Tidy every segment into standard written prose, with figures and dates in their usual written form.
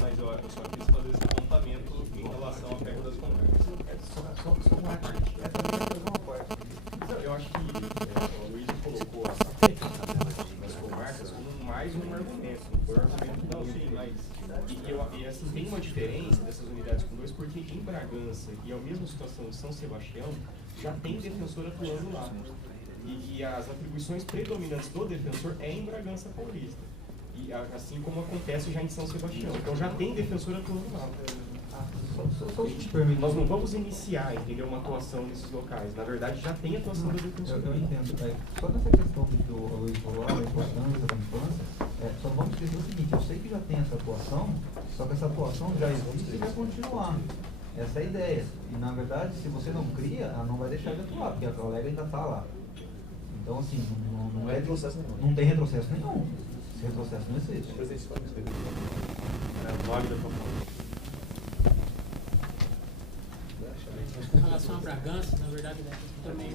mas eu só quis fazer esse apontamento em relação à perda das conversas. Só uma parte. Eu acho que o Luiz colocou a perda das comarcas como mais um argumento, não foi um argumento não, sim, mas e assim, tem uma diferença dessas unidades com dois, porque em Bragança e a mesma situação de São Sebastião, já tem defensor atuando lá. E as atribuições predominantes do defensor é em Bragança Paulista. E assim como acontece já em São Sebastião. Então já tem defensor atuando lá. Nós não vamos iniciar, entendeu, uma atuação nesses locais. Na verdade, já tem atuação do defensor. Eu entendo. Só nessa questão que o Luiz falou, a importância da infância, só vamos dizer o seguinte, eu sei que já tem essa atuação, só que essa atuação já existe e vai continuar. Essa é a ideia. E, na verdade, se você não cria, ela não vai deixar de atuar, porque a colega ainda está lá. Então, assim, não é retrocesso nenhum. Não tem retrocesso nenhum. Esse retrocesso não existe. Com relação a Bragança, na verdade, também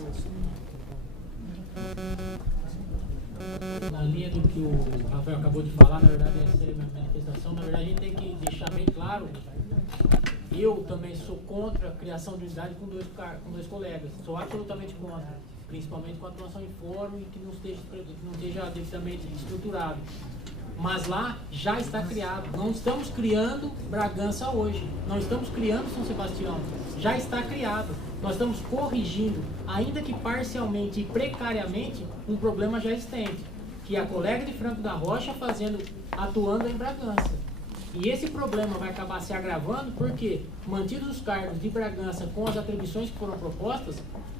na linha do que o Rafael acabou de falar, na verdade, essa é a minha manifestação. Na verdade, a gente tem que deixar bem claro, eu também sou contra a criação de unidade com dois colegas. Sou absolutamente contra, principalmente com a atuação em fórum e que não esteja devidamente estruturado. Mas lá já está criado. Não estamos criando Bragança hoje. Não estamos criando São Sebastião. Já está criado. Nós estamos corrigindo, ainda que parcialmente e precariamente, um problema já existente, que é a colega de Franco da Rocha atuando em Bragança. E esse problema vai acabar se agravando porque, mantidos os cargos de Bragança com as atribuições que foram propostas,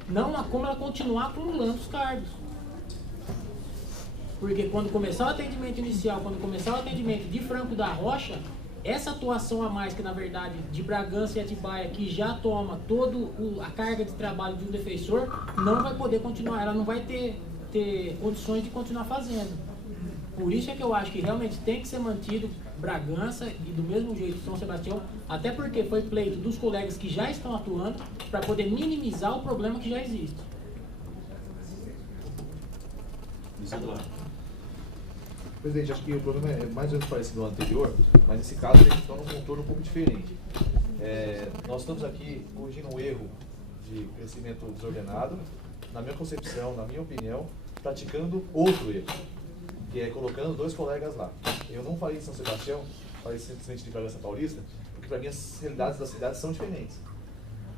não há como ela continuar acumulando os cargos. Porque quando começar o atendimento inicial, quando começar o atendimento de Franco da Rocha, essa atuação a mais que, na verdade, de Bragança e Atibaia, que já toma toda a carga de trabalho de um defensor, não vai poder continuar, ela não vai ter condições de continuar fazendo. Por isso é que eu acho que realmente tem que ser mantido Bragança e do mesmo jeito São Sebastião, até porque foi pleito dos colegas que já estão atuando para poder minimizar o problema que já existe. Presidente, acho que o problema é mais ou menos parecido ao anterior, mas nesse caso a gente está num contorno um pouco diferente. Nós estamos aqui corrigindo um erro de crescimento desordenado, na minha concepção, na minha opinião, praticando outro erro, que é colocando dois colegas lá. Eu não falei de São Sebastião, falei simplesmente de Bragança Paulista, porque para mim as realidades das cidades são diferentes.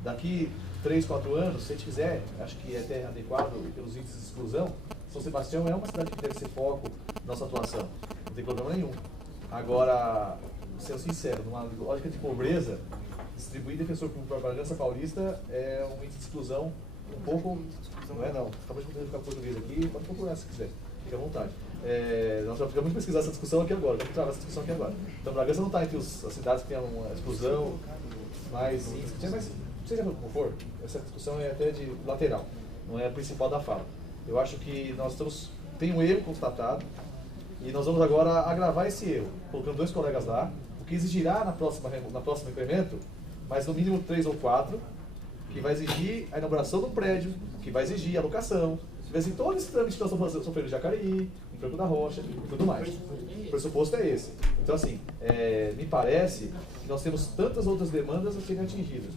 Daqui 3, 4 anos, se a gente quiser, acho que é até adequado pelos índices de exclusão, São Sebastião é uma cidade que deve ser foco da nossa atuação, não tem problema nenhum. Agora, sendo sincero, numa lógica de pobreza, distribuir defensor público para Bragança Paulista é um índice de exclusão um pouco... Não é não, acabou de ficar português aqui, pode procurar se quiser, fique à vontade. Nós já ficamos pesquisar essa discussão aqui agora, vamos travar essa discussão aqui agora. Então, Bragança não está entre as cidades que têm uma exclusão mais índice, mas seja como for, essa discussão é até de lateral, não é a principal da fala. Eu acho que tem um erro constatado e nós vamos agora agravar esse erro, colocando dois colegas lá, o que exigirá na próxima incremento, mas no mínimo 3 ou 4, que vai exigir a inauguração do prédio, que vai exigir a locação, que vai exigir todo esse trâmite que nós estamos sofrendo em Jacareí, em Franco da Rocha e tudo mais. O pressuposto é esse. Então, assim, me parece que nós temos tantas outras demandas a serem atingidas.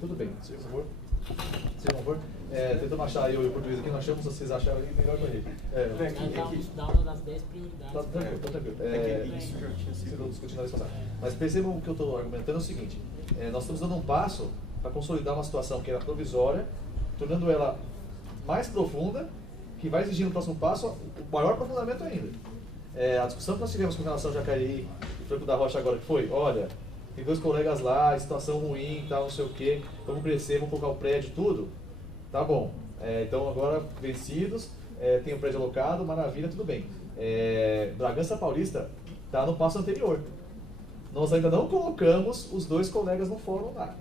Tudo bem, se for. Tentamos achar eu e o português aqui, nós achamos, vocês acharam aí melhor para ele. Dá uma das 10 prioridades. Tá tranquilo. Isso já tinha sido discutido na vez passada. Mas percebam o que eu estou argumentando é o seguinte: nós estamos dando um passo para consolidar uma situação que era provisória, tornando ela mais profunda, que vai exigir no próximo passo o maior aprofundamento ainda. A discussão que nós tivemos com relação a Jacareí e Franco da Rocha agora, que foi, olha, tem dois colegas lá, situação ruim, tal, não sei o quê, vamos crescer, vamos colocar o prédio, tudo, tá bom. Então agora vencidos, tem o prédio alocado, maravilha, tudo bem. Bragança Paulista está no passo anterior. Nós ainda não colocamos os dois colegas no fórum lá.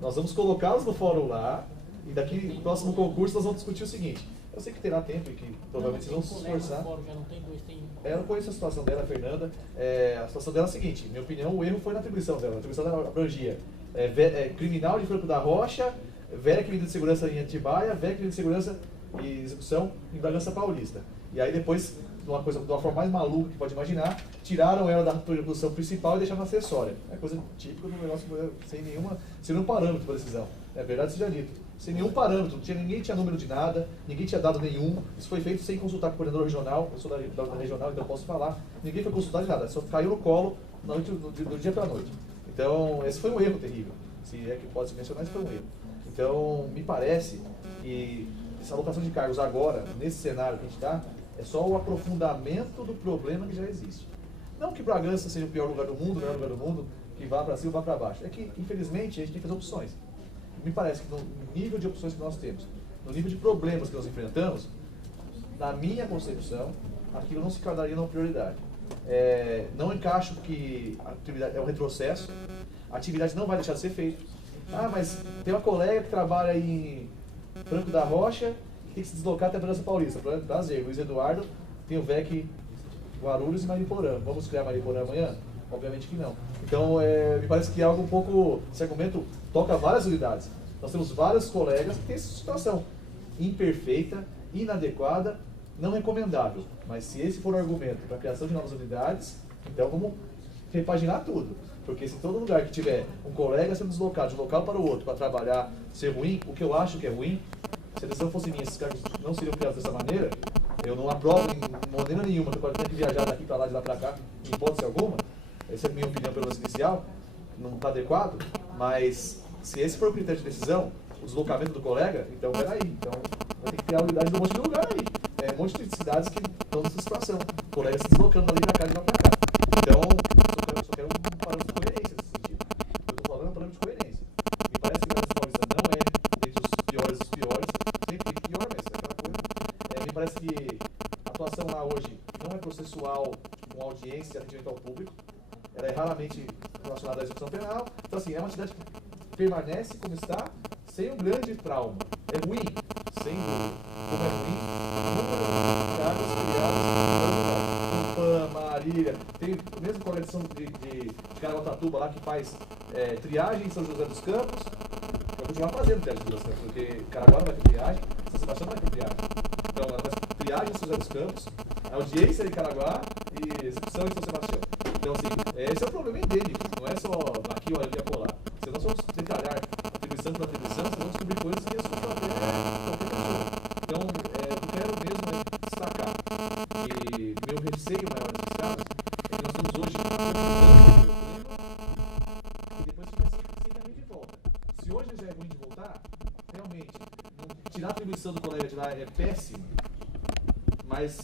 Nós vamos colocá-los no fórum lá, e daqui no próximo concurso nós vamos discutir o seguinte. Eu sei que terá tempo e que provavelmente vocês vão se esforçar. Eu não conheço a situação dela, a Fernanda. A situação dela é a seguinte: minha opinião, o erro foi na atribuição dela. A atribuição dela abrangia criminal de Franco da Rocha, VEC medida de segurança em Atibaia, VEC medida de segurança e execução em Bragança Paulista. E aí depois de uma forma mais maluca que pode imaginar, tiraram ela da posição principal e deixaram na acessória. É coisa típica do negócio, sem nenhum parâmetro para decisão. É verdade seja dito. Sem nenhum parâmetro, ninguém tinha número de nada, ninguém tinha dado nenhum. Isso foi feito sem consultar com o coordenador regional. Eu sou da regional, então eu posso falar. Ninguém foi consultado de nada, só caiu no colo do dia para a noite. Então, esse foi um erro terrível. Se é que pode se mencionar, esse foi um erro. Então, me parece que essa alocação de cargos agora, nesse cenário que a gente está, é só o aprofundamento do problema que já existe. Não que Bragança seja o pior lugar do mundo, o melhor lugar do mundo, que vá para cima ou vá para baixo. É que, infelizmente, a gente tem que fazer opções. Me parece que no nível de opções que nós temos, no nível de problemas que nós enfrentamos, na minha concepção, aquilo não se enquadraria numa prioridade. Não encaixo que a atividade é um retrocesso, a atividade não vai deixar de ser feita. Ah, mas tem uma colega que trabalha em Franco da Rocha, que tem que se deslocar até Bragança Paulista. Prazer, Luiz Eduardo, tem o VEC Guarulhos e Mariporã. Vamos criar Mariporã amanhã? Obviamente que não. Então, me parece que é algo um pouco... Esse argumento toca várias unidades. Nós temos vários colegas que têm essa situação imperfeita, inadequada, não recomendável. Mas se esse for o argumento para a criação de novas unidades, então vamos repaginar tudo. Porque se em todo lugar que tiver um colega sendo deslocado de um local para o outro para trabalhar ser ruim, o que eu acho que é ruim, se a decisão fosse minha, esses cargos não seriam criados dessa maneira, eu não aprovo em maneira nenhuma, que eu pode ter que viajar daqui para lá, de lá para cá, em hipótese alguma. Essa é a minha opinião pelo lance inicial, não está adequado, mas se esse for o critério de decisão, o deslocamento do colega, então peraí, então vai ter que criar unidade de um monte de lugar aí. Um monte de cidades que estão nessa situação, colegas se deslocando dali para cá, de lá para cá. Então, eu só quero um parâmetro de coerência nesse sentido. Eu estou falando um parâmetro de coerência. Me parece que a Bragança Paulista não é entre os piores dos piores, sempre pior, mas é aquela coisa. Me parece que a atuação lá hoje não é processual com audiência e atendimento ao público. Ela é raramente relacionada à execução penal. Então, assim, é uma atividade que permanece como está, sem um grande trauma. É ruim? Sem dúvida. Como é ruim? Cargas criadas em Marília. Tem o mesmo colega de Caraguatatuba lá que faz triagem em São José dos Campos. Vai continuar fazendo triagem em São José dos Campos, porque Caraguá não vai ter triagem, São Sebastião não vai ter triagem. Então, ela faz triagem em São José dos Campos, audiência em Caraguá e execução em São Sebastião. Então, assim, esse é um problema endêmico, não é só aqui ou ali e acolá. Se nós formos detalhar atribuição por atribuição, nós vamos descobrir coisas que assustam até qualquer pessoa. Então, eu quero mesmo destacar que meu receio maior nesses casos é que nós estamos hoje aprofundando o problema e depois fica sem caminho de volta. Se hoje já é ruim de voltar, realmente, tirar a atribuição do colega de lá é péssimo, mas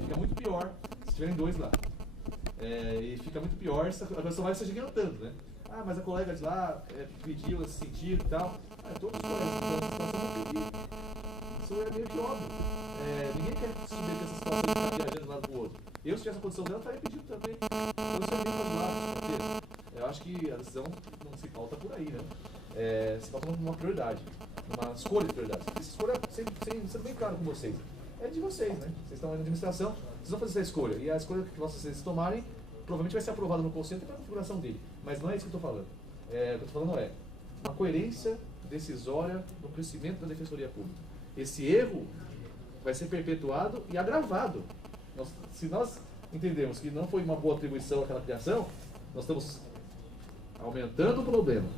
fica muito pior se tiverem dois lá. E fica muito pior se a pessoa vai se gigantando, né? Ah, mas a colega de lá pediu esse sentido e tal. Todos os colegas então, essa situação vão pedir. Isso é meio que óbvio. Ninguém quer submeter essa situação de estar viajando de um lado para o outro. Eu, se tivesse a condição dela, estaria pedindo também. Então isso é bem fácil. Eu acho que a decisão não se pauta por aí, né? Se pauta numa prioridade, numa escolha de prioridades. Essa escolha, sendo bem claro com vocês, é de vocês, né? Vocês estão na administração, vocês vão fazer essa escolha. E a escolha que vocês tomarem provavelmente vai ser aprovada no conselho para a configuração dele. Mas não é isso que eu estou falando. O que eu estou falando é uma coerência decisória no crescimento da Defensoria Pública. Esse erro vai ser perpetuado e agravado. Se nós entendemos que não foi uma boa atribuição aquela criação, nós estamos aumentando o problema.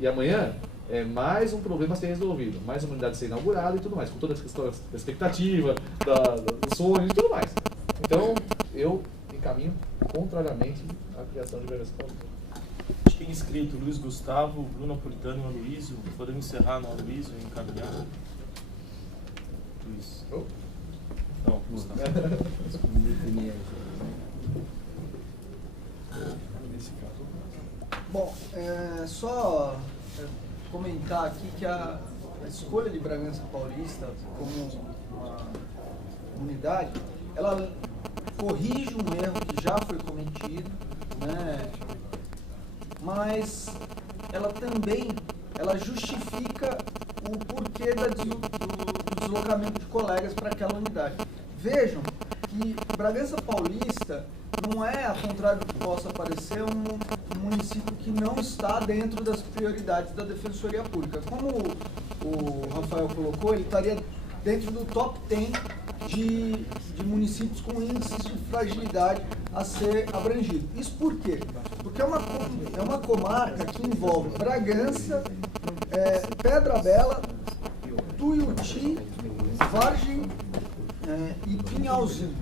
E amanhã é mais um problema a ser resolvido, mais uma unidade a ser inaugurada e tudo mais, com toda essa questão da expectativa, do sonho e tudo mais. Então, eu encaminho contrariamente à criação de Bragança Paulista. Acho que tem escrito Luiz Gustavo, Bruno Napolitano e Aloysio. Podemos encerrar no Aloysio e encaminhar? Luiz. Oh. Não, Gustavo. Bom, só comentar aqui que a escolha de Bragança Paulista como uma unidade, ela corrige um erro que já foi cometido, né? Mas ela também justifica o porquê do deslocamento de colegas para aquela unidade. Vejam que Bragança Paulista não é, ao contrário do que possa parecer, um município que não está dentro das prioridades da Defensoria Pública. Como o Rafael colocou, ele estaria dentro do top 10 de municípios com índices de fragilidade a ser abrangido. Isso por quê? Porque é uma comarca que envolve Bragança, Pedra Bela, Tuiuti, Vargem e Pinhalzinho.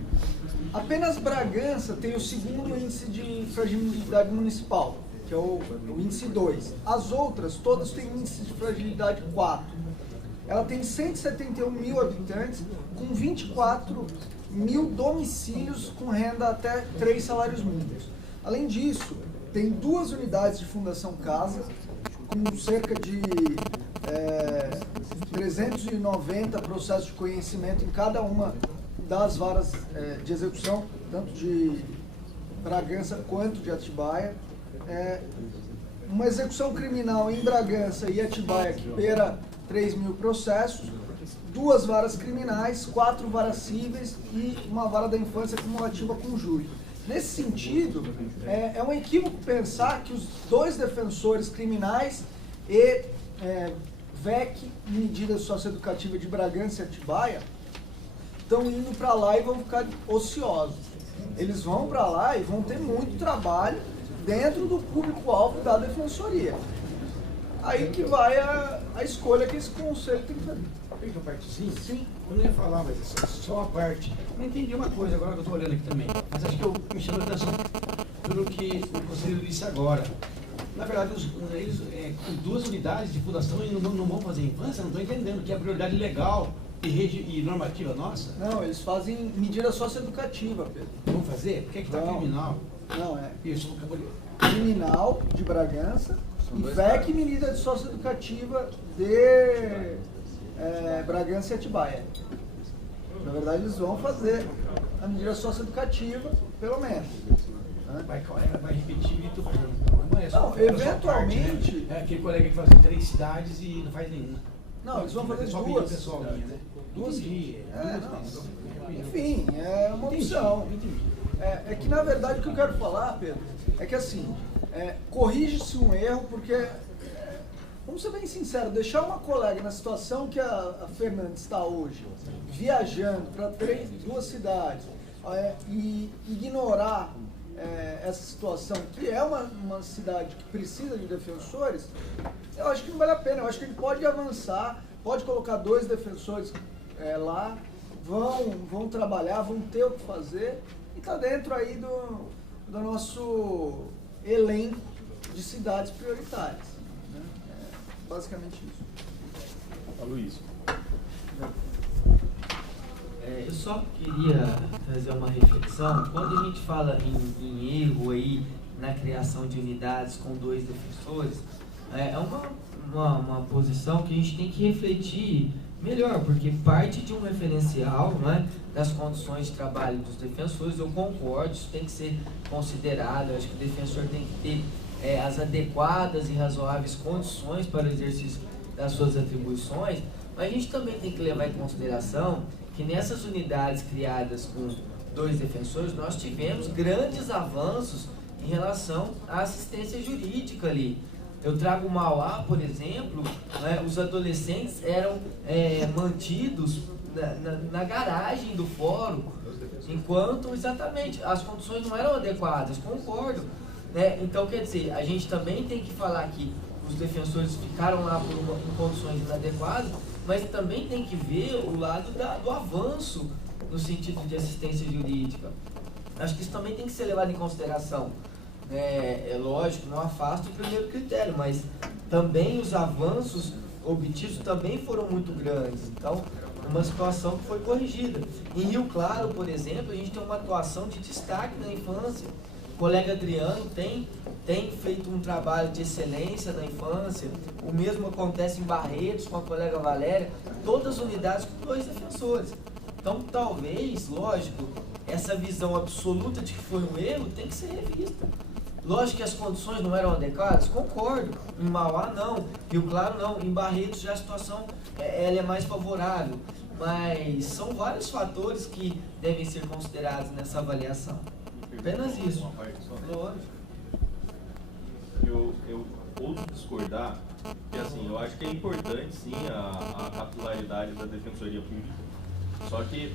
Apenas Bragança tem o segundo índice de fragilidade municipal, que é o índice 2. As outras, todas têm índice de fragilidade 4. Ela tem 171 mil habitantes, com 24 mil domicílios com renda até 3 salários mínimos. Além disso, tem 2 unidades de Fundação Casa, com cerca de 390 processos de conhecimento em cada uma das varas de execução, tanto de Bragança quanto de Atibaia. Uma execução criminal em Bragança e Atibaia que beira 3 mil processos, 2 varas criminais, 4 varas cíveis e uma vara da infância cumulativa com júri. Nesse sentido, é um equívoco pensar que os 2 defensores criminais e VEC, Medida Socioeducativa de Bragança e Atibaia, estão indo para lá e vão ficar ociosos. Eles vão para lá e vão ter muito trabalho dentro do público-alvo da defensoria. Aí que vai a escolha que esse conselho tem que fazer. Feita a partezinha? Sim. Eu não ia falar, mas só uma parte. Eu entendi uma coisa agora que eu estou olhando aqui também. Mas acho que eu me chamei a atenção pelo que o conselheiro disse agora. Na verdade, eles com 2 unidades de fundação e não vão fazer infância, não estou entendendo, que é a prioridade legal e normativa nossa. Não, eles fazem medida socioeducativa, Pedro. Vão fazer? Por que está Não. criminal? Não, Isso, acabou de... criminal de Bragança e VEC, medida de socioeducativa de Bragança e Atibaia. Na verdade, eles vão fazer a medida socioeducativa, pelo menos. Vai repetir o Ituano. Não é só Não, só parte, eventualmente... né? É aquele colega que faz em 3 cidades e não faz nenhuma. Não, eles vão fazer só 2. pessoal minha, né? 2 dias. Enfim, é uma opção. É que, na verdade, o que eu quero falar, Pedro, é que assim, corrige-se um erro, porque, vamos ser bem sinceros, deixar uma colega na situação que a Fernanda está hoje, viajando para 2 cidades, e ignorar essa situação, que é uma cidade que precisa de defensores, eu acho que não vale a pena. Eu acho que ele pode avançar, pode colocar 2 defensores lá, vão trabalhar, vão ter o que fazer, e está dentro aí do nosso elenco de cidades prioritárias. Né? Basicamente isso. Aloysio. Eu só queria fazer uma reflexão. Quando a gente fala em erro aí na criação de unidades com 2 defensores, é uma posição que a gente tem que refletir melhor, porque parte de um referencial, né, das condições de trabalho dos defensores, eu concordo, isso tem que ser considerado. Eu acho que o defensor tem que ter as adequadas e razoáveis condições para o exercício das suas atribuições, mas a gente também tem que levar em consideração que nessas unidades criadas com 2 defensores, nós tivemos grandes avanços em relação à assistência jurídica ali. Eu trago Mauá, por exemplo, né, os adolescentes eram mantidos na garagem do fórum, enquanto, exatamente, as condições não eram adequadas, concordo. Né? Então, quer dizer, a gente também tem que falar que os defensores ficaram lá por condições inadequadas, mas também tem que ver o lado do avanço no sentido de assistência jurídica. Acho que isso também tem que ser levado em consideração. É lógico, não afasta o primeiro critério, mas também os avanços obtidos também foram muito grandes. Então, uma situação que foi corrigida. Em Rio Claro, por exemplo, a gente tem uma atuação de destaque na infância. O colega Adriano tem feito um trabalho de excelência na infância. O mesmo acontece em Barretos com a colega Valéria. Todas as unidades com 2 defensores. Então, talvez, lógico, essa visão absoluta de que foi um erro tem que ser revista. Lógico que as condições não eram adequadas, concordo. Em Mauá não, Rio Claro não, em Barretos já a situação ela é mais favorável. Mas são vários fatores que devem ser considerados nessa avaliação. Apenas isso. Lógico. Eu ouso discordar Porque assim, eu acho que é importante sim a capilaridade da Defensoria Pública. Só que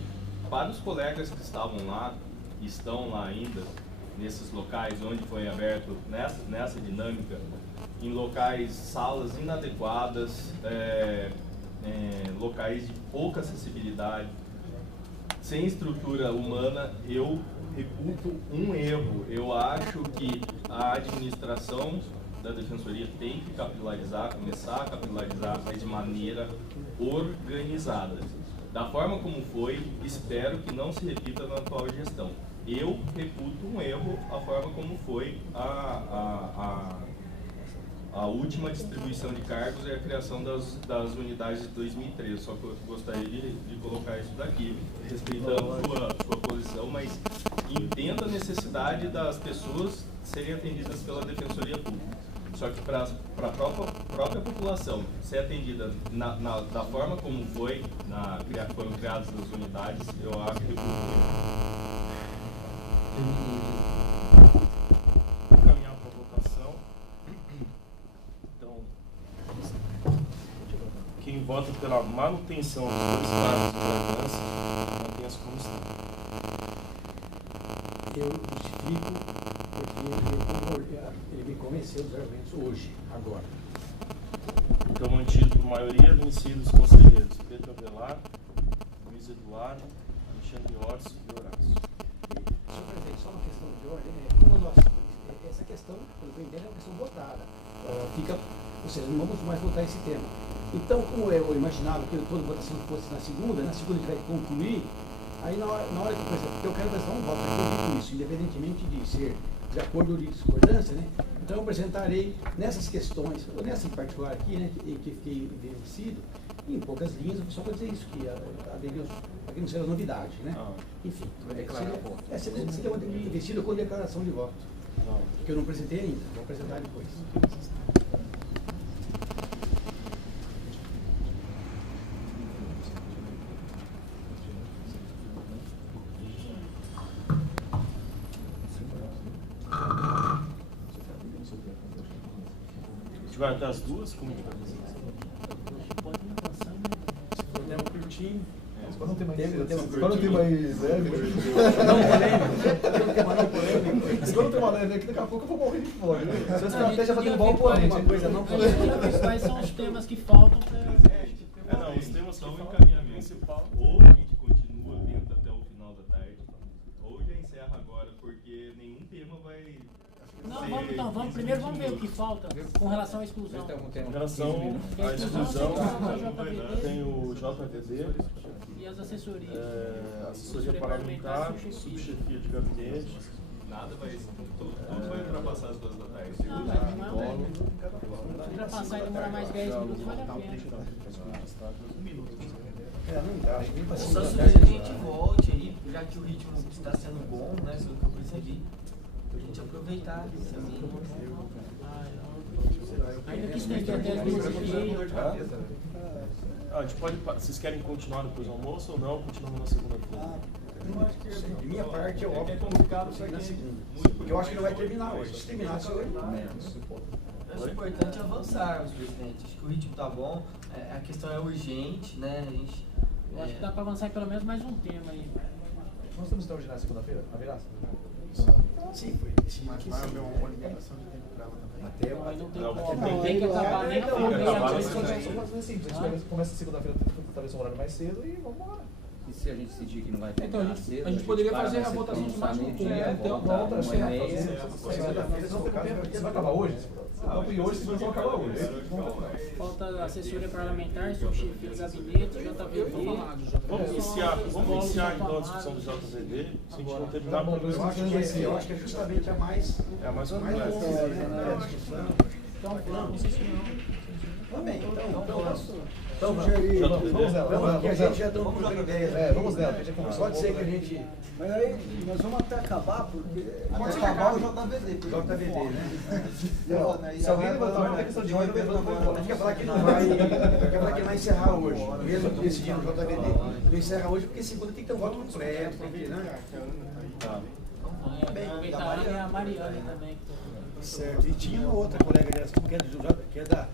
para os colegas que estavam lá, estão lá ainda, nesses locais onde foi aberto nessa dinâmica, em locais, salas inadequadas, locais de pouca acessibilidade, sem estrutura humana, eu reputo um erro. Eu acho que a administração da Defensoria tem que capilarizar, começar a capilarizar, mas de maneira organizada. Da forma como foi, espero que não se repita na atual gestão. Eu reputo um erro a forma como foi a última distribuição de cargos e a criação das unidades de 2013. Só que eu gostaria de colocar isso daqui, respeitando sua posição, mas entenda a necessidade das pessoas serem atendidas pela Defensoria Pública. Só que para a própria população ser atendida da forma como foi, foram criadas as unidades, eu acho que Caminhar para a votação. Então, quem vota pela manutenção dos 2 cargos de governança, mantenha-se como está. Eu justifico porque ele me convenceu dos argumentos hoje, agora. Então, mantido por maioria, vencidos os conselheiros Pedro Avelar, Luiz Eduardo, Alexandre Orsi e Horácio. Senhor presidente, só uma questão de ordem, essa questão, pelo que eu entendo, é uma questão votada. Ou seja, não vamos mais votar esse tema. Então, como eu imaginava que toda votação fosse na segunda a gente vai concluir, aí na hora que eu pensei, porque eu quero apresentar um voto, eu digo isso, independentemente de ser de acordo ou de discordância, né? Então eu apresentarei nessas questões, nessa em particular aqui, né, que fiquei vencido, em poucas linhas, só para dizer isso, que para que não seja novidade, né? Enfim, seria uma investida com declaração de voto, que eu não apresentei ainda, vou apresentar depois. Vai até as 2? Como que vai fazer? Pode ir passando. O tema curtinho. Quando não tem mais Tema quando não tem mais não polêmico. Tema não polêmico. Se quando não tem uma leve aqui, daqui a pouco eu vou morrer de fome. Sua Não, a gente estratégia é fazer um podia bom ver polêmico. Uma coisa não A gente podia ver quais são os temas que faltam para... Não, os temas são que um falam encaminhamento. principal. Ou a gente continua dentro até o final da tarde, ou já encerra agora, porque nenhum tema vai... Não, primeiro vamos ver o que falta com relação à exclusão. Em relação à exclusão, tem o JVD, E as assessorias. assessoria parlamentar, subchefia de gabinete. Nada vai... Tudo vai ultrapassar as 2 da tarde. Não, mas não é mesmo. Se ultrapassar e demorar mais 10 minutos, vale a pena. Eu só sugiro que a gente volte aí, já que o ritmo está sendo bom, né, pelo que eu percebi, pra gente aproveitar também. Ainda que estender até as 2h30. A gente pode. Vocês querem continuar depois do almoço ou não? Continuamos na segunda-feira. De minha parte, eu opto por ficar na segunda. Porque eu acho que não vai terminar hoje. Se terminasse hoje, Eu acho importante avançarmos, presidente. Acho que o ritmo tá bom, a questão é urgente, né? A gente, Eu acho que dá para avançar pelo menos mais um tema aí. Nós estamos então hoje na segunda-feira? Na viraça? sim, foi. Mas vai haver uma limitação de tempo para ela também. Aí não tem Não, como. porque Tem que acabar nem Então, na tem que acabar meia-noite. nesse Vamos fazer assim, a gente começa segunda-feira, talvez um horário mais cedo e vamos embora. E se a gente decidir que não vai Então, terminar cedo, a gente poderia para, fazer vai a ser votação tudo do máximo somente, tempo, né, então, volta Volta, 1h30. Você vai acabar hoje? Não, e hoje se vai acabar hoje. Falta a assessoria parlamentar, subchefia de gabinete, JVD. Vamos iniciar então a discussão do JVD. Se a gente não terminar, pelo menos Eu acho que é justamente a mais complexa. Então, vamos. Também, então Vamos nela, que a gente já está trocando ideias. vamos nela, que a gente conversou. Pode ser que a gente... Mas aí nós vamos até acabar, porque Pode até acabar o JVD, né? Se alguém levantar uma questão de ordem, a gente quer falar que não vai encerrar hoje, mesmo decidindo o JVD. Não encerra hoje porque segunda tem que ter um voto completo, porque, né? Aproveitar a Mariana também. Certo. E tinha uma outra colega de assunto que é da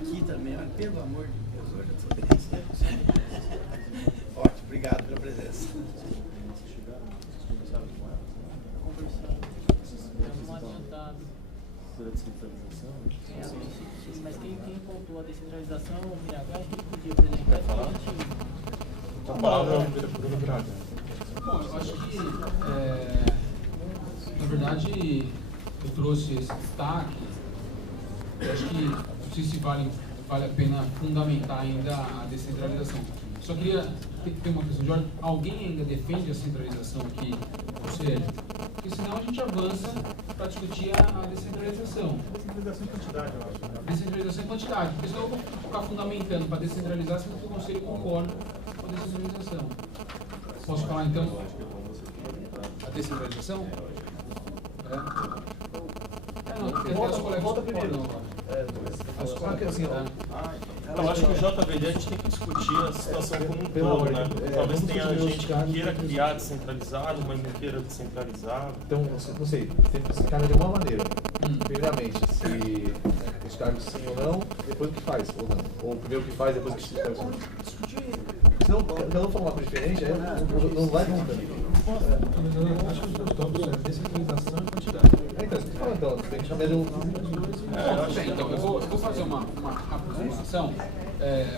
aqui também, mas pelo amor de Deus, hoje eu tô descendo. Ótimo, obrigado pela presença. Mas quem pontuou a descentralização, o BH, quem podia apresentar é falar? A palavra é o Bruno Braga. Bom, eu acho que, na verdade, eu trouxe esse destaque. Eu acho que, não sei se vale a pena fundamentar ainda a descentralização. Só queria ter uma questão de ordem. Alguém ainda defende a centralização aqui no conselho? Porque senão a gente avança para discutir a descentralização. Descentralização e quantidade, eu acho. Descentralização e quantidade. Porque senão eu vou ficar fundamentando para descentralizar se o conselho concorda com a descentralização. Posso falar então a descentralização? Volta primeiro. Eu acho que o JVD a gente tem que discutir a situação como um todo, né? Talvez tenha gente que queira criar descentralizado, mas não queira descentralizado. Então, não sei, tem que explicar de alguma maneira. Primeiramente, se os cargos sim ou não, depois o que faz, ou não. Ou primeiro o que faz, depois o que se faz. Senão, cada um fala uma coisa diferente, não vai nunca. Acho que os tópicos é descentralização e quantidade. Então, você fala então, tem que chamar de Então, eu vou fazer uma aproximação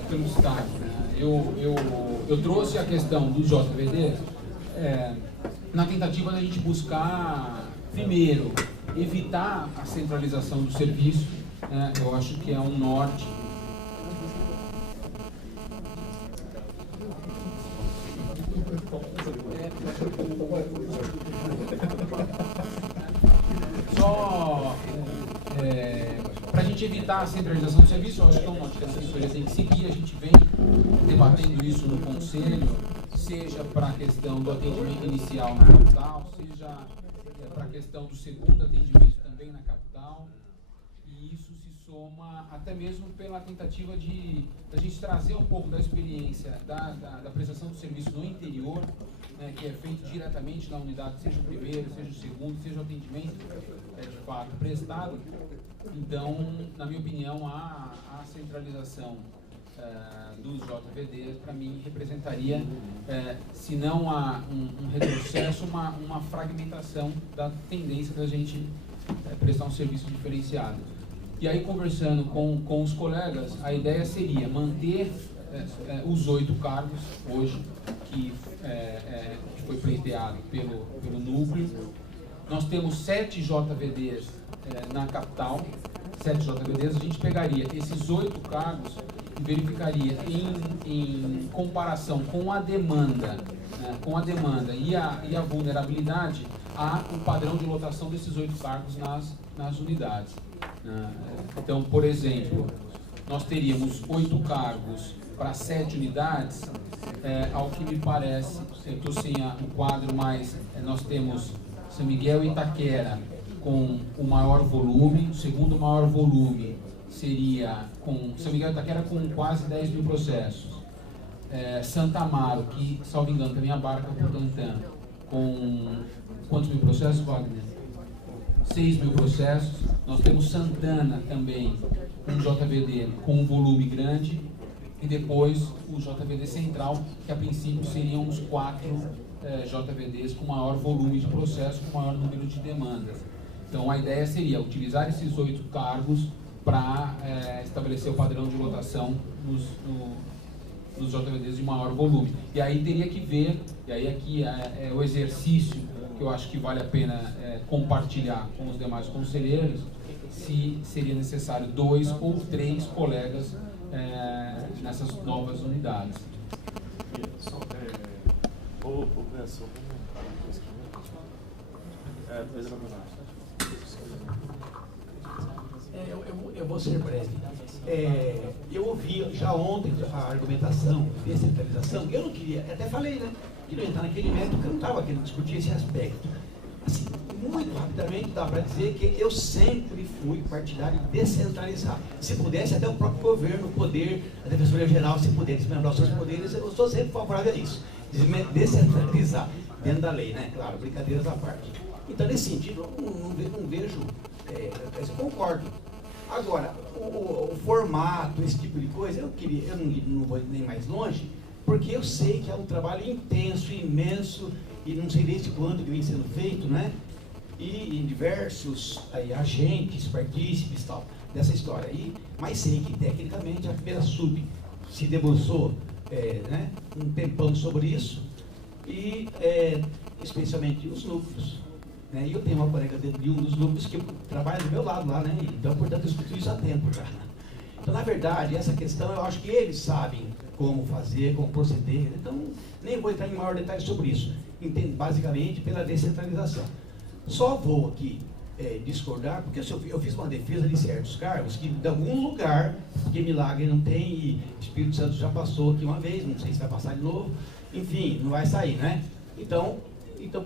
pelo destaque. Né? Eu trouxe a questão do JVD na tentativa da gente buscar, primeiro, evitar a centralização do serviço. Né? Eu acho que é um norte. Só para a gente evitar a centralização do serviço, eu acho que é um norte que a assessoria tem que seguir. A gente vem debatendo isso no conselho, seja para a questão do atendimento inicial na capital, seja para a questão do segundo atendimento também na capital. E isso se soma até mesmo pela tentativa de a gente trazer um pouco da experiência da prestação do serviço no interior, né, que é feito diretamente na unidade, seja o primeiro, seja o segundo, seja o atendimento de fato prestado. Então, na minha opinião, a centralização dos JVDs, para mim, representaria, se não um retrocesso, uma fragmentação da tendência da gente prestar um serviço diferenciado. E aí, conversando com os colegas, a ideia seria manter os 8 cargos hoje, que foi pleiteado pelo núcleo. Nós temos 7 JVDs na capital, 7 JVDs. A gente pegaria esses 8 cargos e verificaria em comparação com a demanda, e a vulnerabilidade, o padrão de lotação desses 8 cargos nas unidades. Então, por exemplo, nós teríamos 8 cargos para 7 unidades, ao que me parece, eu estou sem o quadro, mas nós temos São Miguel e Itaquera com o maior volume, o segundo maior volume seria com São Miguel e Itaquera com quase 10 mil processos. Santa Amaro, que, salvo engano, também abarca por Tantã, com quantos mil processos, Wagner? 6 mil processos. Nós temos Santana também, um JVD com um volume grande, e depois o JVD Central, que a princípio seriam os 4 JVDs com maior volume de processo, com maior número de demandas. Então a ideia seria utilizar esses 8 cargos para estabelecer o padrão de lotação nos JVDs de maior volume. E aí teria que ver, e aí aqui é o exercício que eu acho que vale a pena compartilhar com os demais conselheiros, se seria necessário 2 ou 3 colegas nessas novas unidades. Eu vou ser breve. Eu ouvi já ontem a argumentação de descentralização. Eu não queria, até falei, né? Que não ia entrar naquele método, porque eu não estava querendo discutir esse aspecto. Assim, muito rapidamente dá para dizer que eu sempre fui partidário de descentralizar. Se pudesse, até o próprio governo, o poder, a Defensoria Geral, se puder desmembrar os seus poderes, eu sou sempre favorável a isso. Descentralizar dentro da lei, né? Claro, brincadeiras à parte. Então, nesse sentido, eu não vejo, eu concordo. Agora, o formato, esse tipo de coisa, eu não vou nem mais longe, porque eu sei que é um trabalho intenso, imenso, e não sei desde quando que vem sendo feito, né? E em diversos agentes, partícipes e tal, dessa história aí, mas sei que tecnicamente a primeira sub se debruçou né, um tempão sobre isso, e especialmente os núcleos. Né? E eu tenho uma colega de um dos núcleos que trabalha do meu lado lá, né? Então, portanto, eu escuto isso há tempo já. Então, na verdade, essa questão eu acho que eles sabem como fazer, como proceder, então nem vou entrar em maior detalhe sobre isso. Entendo, basicamente pela descentralização. Só vou aqui discordar, porque eu fiz uma defesa de certos cargos que de algum lugar, porque milagre não tem, e Espírito Santo já passou aqui uma vez, não sei se vai passar de novo, enfim, não vai sair, né? Então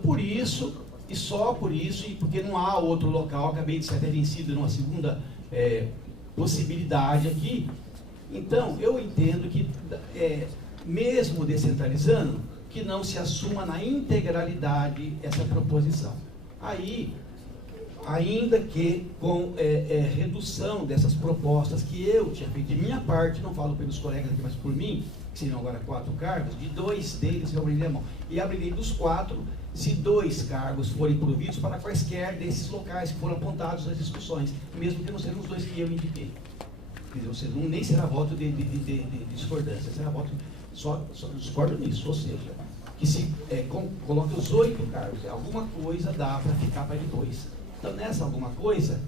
por isso, e só por isso, e porque não há outro local, acabei de ser até vencido numa segunda possibilidade aqui, então eu entendo que mesmo descentralizando, que não se assuma na integralidade essa proposição. Aí, ainda que com redução dessas propostas que eu tinha feito de minha parte, não falo pelos colegas aqui, mas por mim, que seriam agora 4 cargos, de 2 deles eu abrirei a mão. E abrirei dos 4, se 2 cargos forem providos para quaisquer desses locais que foram apontados nas discussões, mesmo que não sejam os 2 que eu indiquei. Quer dizer, nem será voto de discordância, será voto, só discordo nisso, ou seja, que se coloque os 8 cargos, alguma coisa dá para ficar para depois. Então, nessa alguma coisa,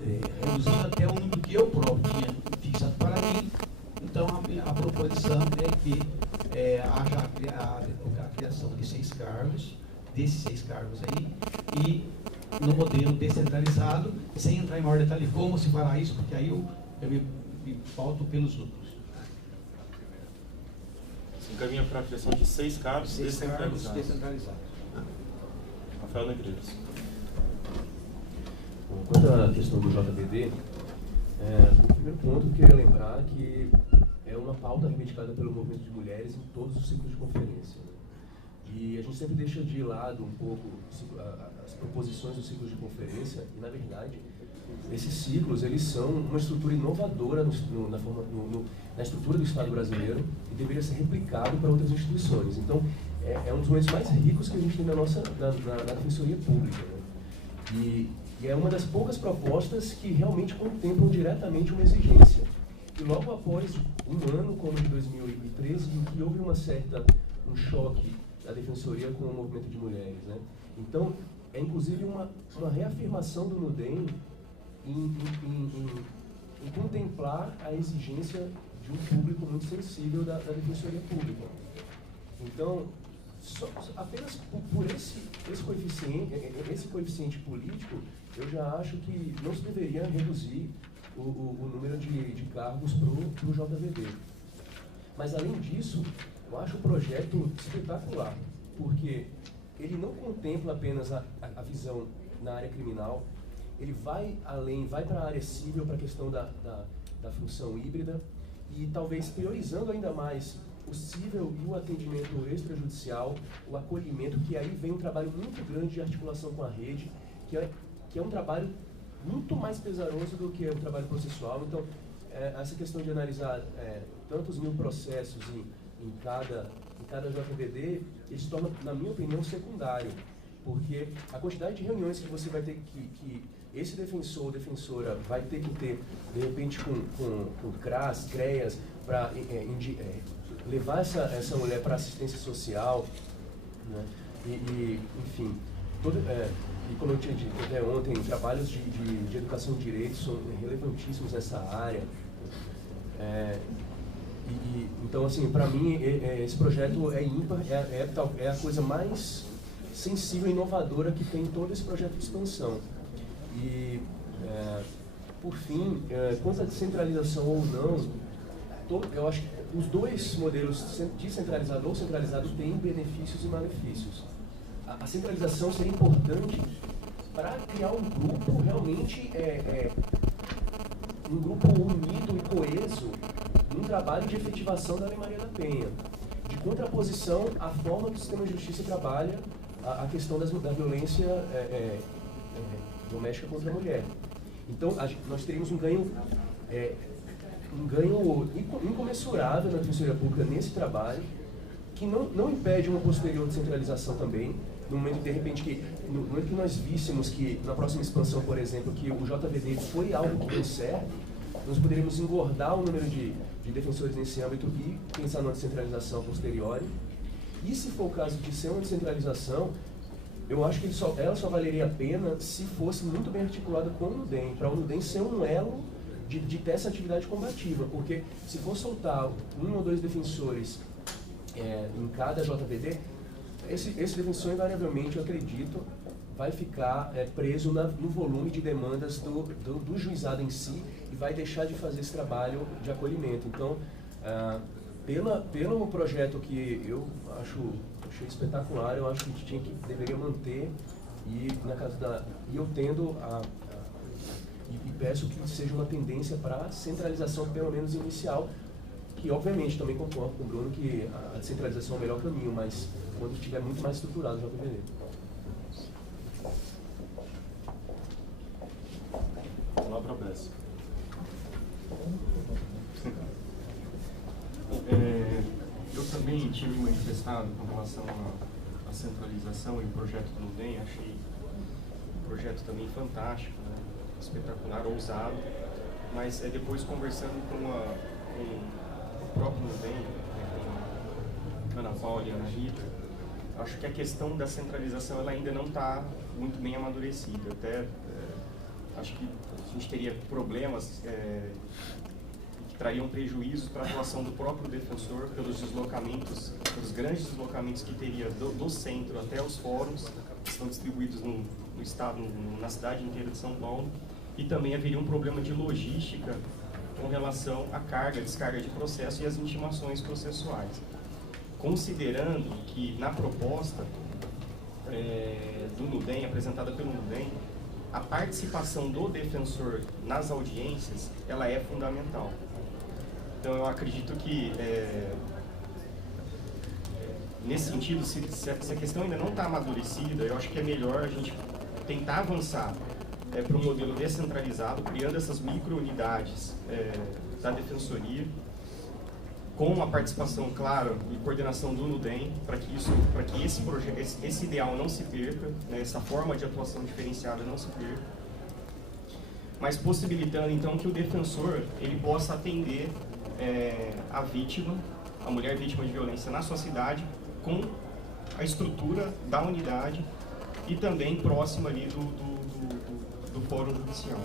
reduzindo até o número que eu próprio tinha fixado para mim, então a proposição é que haja a criação de 6 cargos, desses 6 cargos aí, e no modelo descentralizado, sem entrar em maior detalhe como se fará isso, porque aí eu me pauto pelos números. Se encaminha para a criação de 6 cargos descentralizados. Rafael Negreiros. Quanto à questão do JVD, o primeiro ponto eu queria lembrar que é uma pauta reivindicada pelo movimento de mulheres em todos os ciclos de conferência. Né? E a gente sempre deixa de lado um pouco as proposições dos ciclos de conferência, e na verdade esses ciclos eles são uma estrutura inovadora na estrutura do Estado brasileiro e deveria ser replicado para outras instituições. Então é um dos momentos mais ricos que a gente tem na Defensoria Pública. Né? E é uma das poucas propostas que realmente contemplam diretamente uma exigência. E logo após um ano, como de 2013, em que houve um choque da Defensoria com o movimento de mulheres. Né? Então, é inclusive uma reafirmação do NUDEM em contemplar a exigência de um público muito sensível da Defensoria Pública. Então, apenas por esse coeficiente político, eu já acho que não se deveria reduzir o número de cargos para o JVD. Mas, além disso, eu acho o projeto espetacular, porque ele não contempla apenas a visão na área criminal, ele vai além, vai para a área civil, para a questão da função híbrida, e talvez priorizando ainda mais o cível e o atendimento extrajudicial, o acolhimento, que aí vem um trabalho muito grande de articulação com a rede, que é um trabalho muito mais pesaroso do que o trabalho processual. Então, essa questão de analisar tantos mil processos em cada JVD, ele se torna, na minha opinião, secundário, porque a quantidade de reuniões que você vai ter que esse defensor ou defensora vai ter que ter, de repente, com CRAS, CREAS, para levar essa mulher para assistência social, né? Enfim, e como eu tinha dito até ontem, trabalhos de educação de direitos são relevantíssimos nessa área. Então, assim, para mim, esse projeto é ímpar, é a coisa mais sensível e inovadora que tem em todo esse projeto de expansão. E, por fim, quanto à descentralização ou não, eu acho que os dois modelos, descentralizado ou centralizado, têm benefícios e malefícios. A centralização seria importante para criar um grupo realmente, um grupo unido e coeso num trabalho de efetivação da Lei Maria da Penha, de contraposição à forma que o sistema de justiça trabalha a questão da violência doméstica contra a mulher. Então, nós teríamos um ganho incomensurável na Defensoria Pública nesse trabalho, que não impede uma posterior descentralização também, no momento, de repente, no momento que nós víssemos que, na próxima expansão, por exemplo, que o JVD foi algo que deu certo, nós poderíamos engordar o número de defensores nesse âmbito e pensar numa descentralização posterior. E se for o caso de ser uma descentralização, eu acho que ela só valeria a pena se fosse muito bem articulada com o NUDEM, para o NUDEM ser um elo de ter essa atividade combativa, porque se for soltar 1 ou 2 defensores em cada JVD, esse defensor invariavelmente, eu acredito, vai ficar preso no volume de demandas do juizado em si e vai deixar de fazer esse trabalho de acolhimento. Então, pelo projeto que eu achei espetacular, eu acho que a gente deveria manter e eu tendo e peço que seja uma tendência para a centralização, pelo menos inicial, que obviamente também concordo com o Bruno que a descentralização é o melhor caminho, mas quando estiver muito mais estruturado já vai ver. Palavra Bessa. Eu também tinha me manifestado com relação à centralização e o projeto do NUDEM. Achei um projeto também fantástico, né? Espetacular, ousado, mas depois conversando com o próprio NUDEM, com a Ana Paula e a Ana Rita, acho que a questão da centralização ela ainda não está muito bem amadurecida. Até acho que a gente teria problemas que trariam prejuízos para a atuação do próprio defensor pelos grandes deslocamentos que teria do centro até os fóruns, que estão distribuídos no estado, na cidade inteira de São Paulo, e também haveria um problema de logística com relação à carga, descarga de processo e as intimações processuais. Considerando que na proposta do NUDEM, apresentada pelo NUDEM, a participação do defensor nas audiências, ela é fundamental. Então eu acredito que, nesse sentido, se a questão ainda não está amadurecida, eu acho que é melhor a gente tentar avançar para um modelo descentralizado, criando essas micro-unidades da defensoria, com a participação, claro, e coordenação do NUDEM, para que esse ideal não se perca, né, essa forma de atuação diferenciada não se perca, mas possibilitando então que o defensor ele possa atender a vítima, a mulher vítima de violência na sua cidade, com a estrutura da unidade e também próxima ali do fórum judicial.